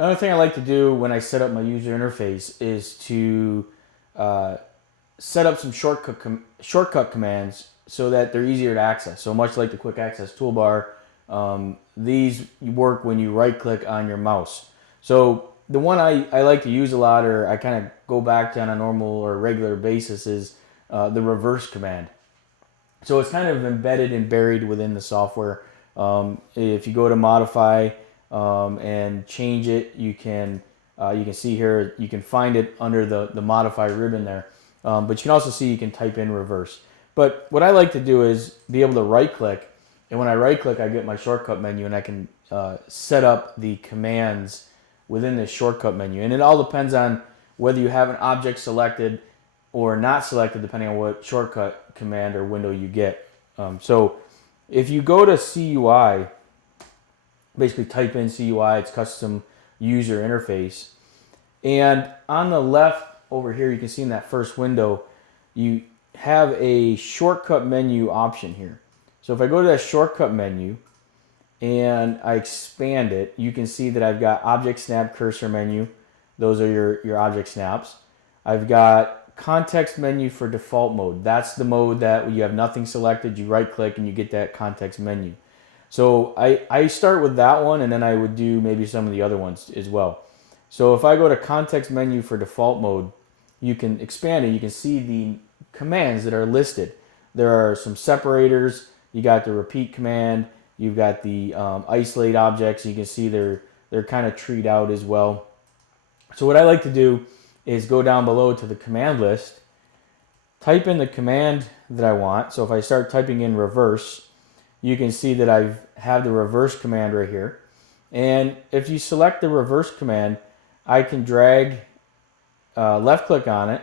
Another thing I like to do when I set up my user interface is to uh, set up some shortcut commands so that they're easier to access. So much like the quick access toolbar, these work when you right click on your mouse. So the one I like to use a lot, or I kind of go back to on a normal or regular basis, is the reverse command. So it's kind of embedded and buried within the software. If you go to modify and change it, you can see here, you can find it under the modify ribbon there. But you can also see you can type in reverse. But what I like to do is be able to right click, and when I right click I get my shortcut menu, and I can set up the commands within this shortcut menu. And it all depends on whether you have an object selected or not selected, depending on what shortcut command or window you get. So if you go to CUI, basically type in CUI, it's custom user interface. And on the left over here, you can see in that first window, you have a shortcut menu option here. So if I go to that shortcut menu and I expand it, you can see that I've got object snap cursor menu. Those are your object snaps. I've got context menu for default mode. That's the mode that you have nothing selected, you right click and you get that context menu. So I start with that one, and then I would do maybe some of the other ones as well. So if I go to context menu for default mode, you can expand it. You can see the commands that are listed. There are some separators. You got the repeat command. You've got the isolate objects. You can see they're kind of treed out as well. So what I like to do is go down below to the command list, type in the command that I want. So if I start typing in reverse, you can see that I have the reverse command right here. And if you select the reverse command, I can drag left click on it,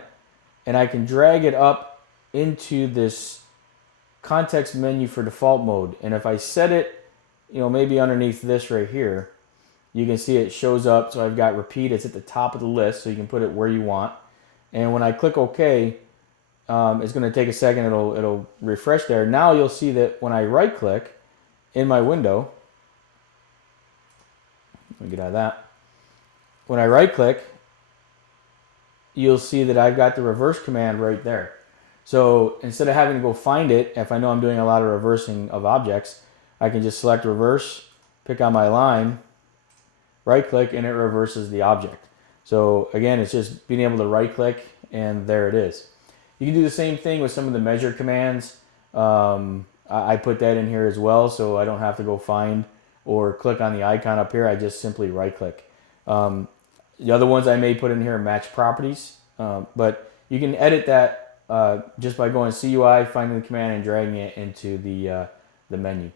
and I can drag it up into this context menu for default mode. And if I set it, maybe underneath this right here, you can see it shows up. So I've got repeat, it's at the top of the list, so you can put it where you want. And when I click OK, it's going to take a second, it'll refresh there. Now you'll see that when I right click in my window, let me get out of that. When I right click, you'll see that I've got the reverse command right there. So instead of having to go find it, if I know I'm doing a lot of reversing of objects, I can just select reverse, pick on my line, right click, and it reverses the object. So again, it's just being able to right click, and there it is. You can do the same thing with some of the measure commands. I put that in here as well, so I don't have to go find or click on the icon up here. I just simply right click. The other ones I may put in here are match properties, but you can edit that just by going CUI, finding the command, and dragging it into the menu.